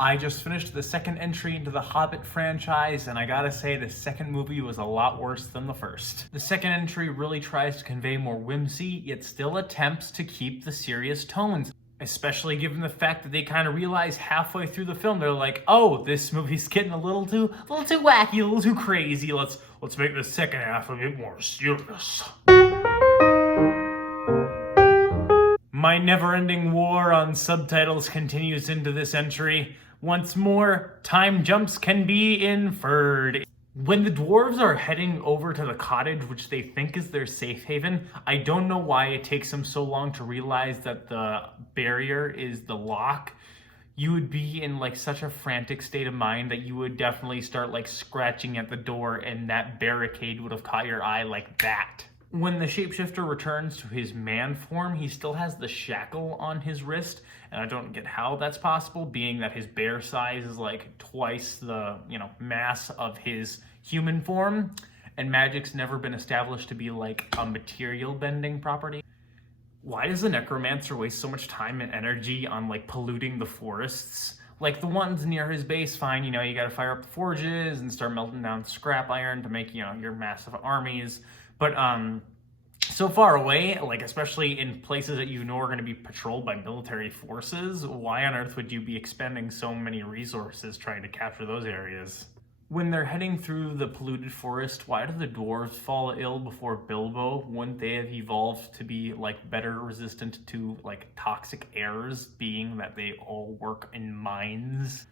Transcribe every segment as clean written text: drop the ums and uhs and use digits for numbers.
I just finished the second entry into the Hobbit franchise, and I gotta say, the second movie was a lot worse than the first. The second entry really tries to convey more whimsy, yet still attempts to keep the serious tones. Especially given the fact that they kind of realize halfway through the film, they're like, oh, this movie's getting a little too wacky, a little too crazy. Let's make the second half a bit more serious. My never-ending war on subtitles continues into this entry. Once more, time jumps can be inferred. When the dwarves are heading over to the cottage, which they think is their safe haven, I don't know why it takes them so long to realize that the barrier is the lock. You would be in like such a frantic state of mind that you would definitely start like scratching at the door, and that barricade would have caught your eye like that. When the shapeshifter returns to his man form, he still has the shackle on his wrist, and I don't get how that's possible, being that his bear size is like twice the, mass of his human form, and magic's never been established to be like a material bending property. Why does the necromancer waste so much time and energy on like polluting the forests? Like the ones near his base, fine, you gotta fire up the forges and start melting down scrap iron to make, your massive armies. But so far away, like especially in places that you know are going to be patrolled by military forces, why on earth would you be expending so many resources trying to capture those areas? When they're heading through the polluted forest, why do the dwarves fall ill before Bilbo? Wouldn't they have evolved to be like better resistant to like toxic airs, being that they all work in mines?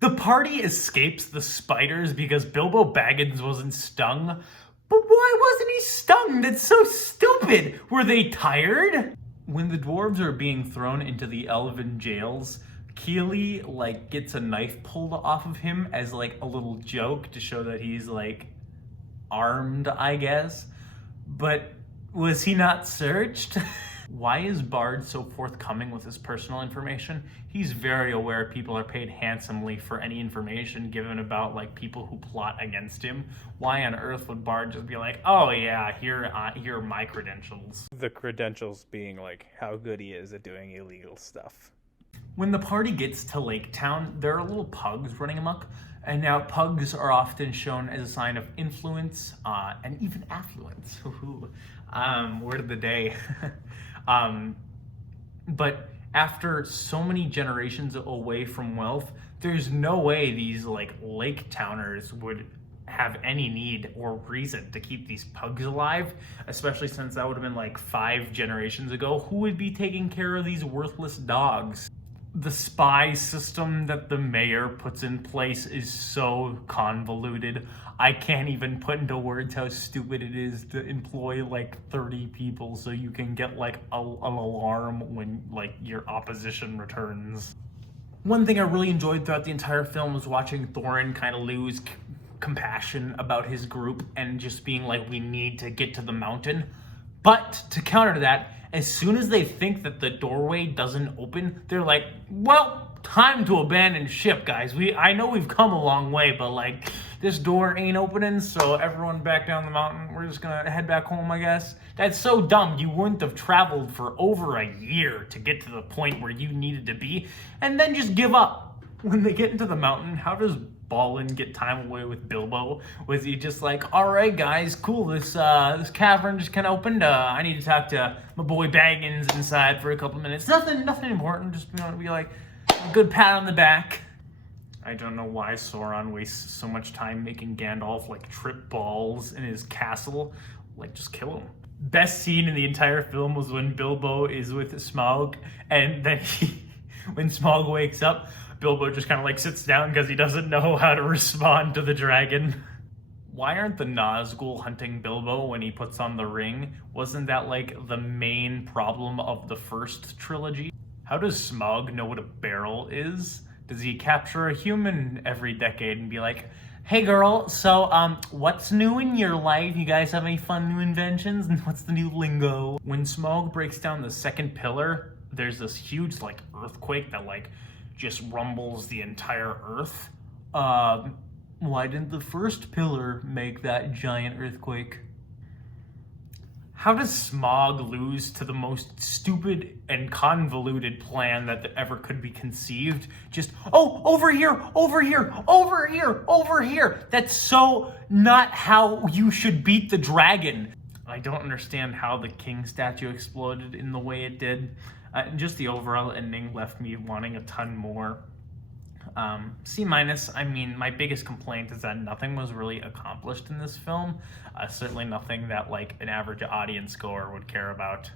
The party escapes the spiders because Bilbo Baggins wasn't stung. But why wasn't he stung? That's so stupid! Were they tired? When the dwarves are being thrown into the elven jails, Keely, gets a knife pulled off of him as, a little joke to show that he's, armed, I guess. But was he not searched? Why is Bard so forthcoming with his personal information? He's very aware people are paid handsomely for any information given about people who plot against him. Why on earth would Bard just be like, oh yeah, here are my credentials? The credentials being how good he is at doing illegal stuff. When the party gets to Lake Town, there are little pugs running amok. And now pugs are often shown as a sign of influence and even affluence. Word of the day. But after so many generations away from wealth, there's no way these lake towners would have any need or reason to keep these pugs alive, especially since that would have been 5 generations ago. Who would be taking care of these worthless dogs? The spy system that the mayor puts in place is so convoluted. I can't even put into words how stupid it is to employ 30 people so you can get an alarm when your opposition returns. One thing I really enjoyed throughout the entire film was watching Thorin kind of lose compassion about his group and just being we need to get to the mountain. But to counter that, as soon as they think that the doorway doesn't open, they're like, well, time to abandon ship, guys. I know we've come a long way, but this door ain't opening, so everyone back down the mountain. We're just gonna head back home, I guess. That's so dumb. You wouldn't have traveled for over a year to get to the point where you needed to be, and then just give up. When they get into the mountain, how does Balin get time away with Bilbo? Was he just all right, guys, cool, this cavern just kind of opened, I need to talk to my boy Baggins inside for a couple minutes. Nothing important, just be a good pat on the back. I don't know why Sauron wastes so much time making Gandalf trip balls in his castle. Just kill him. Best scene in the entire film was when Bilbo is with Smaug, and then when Smaug wakes up, Bilbo just kind of sits down because he doesn't know how to respond to the dragon. Why aren't the Nazgul hunting Bilbo when he puts on the ring? Wasn't that the main problem of the first trilogy? How does Smaug know what a barrel is? Does he capture a human every decade and be like, hey girl, so what's new in your life? You guys have any fun new inventions? And what's the new lingo? When Smaug breaks down the second pillar, there's this huge earthquake that just rumbles the entire earth. Why didn't the first pillar make that giant earthquake? How does Smog lose to the most stupid and convoluted plan that ever could be conceived? Just, oh, over here, over here, over here, over here. That's so not how you should beat the dragon. I don't understand how the king statue exploded in the way it did. Just the overall ending left me wanting a ton more. C-. I mean, my biggest complaint is that nothing was really accomplished in this film. Certainly nothing that like an average audience goer would care about.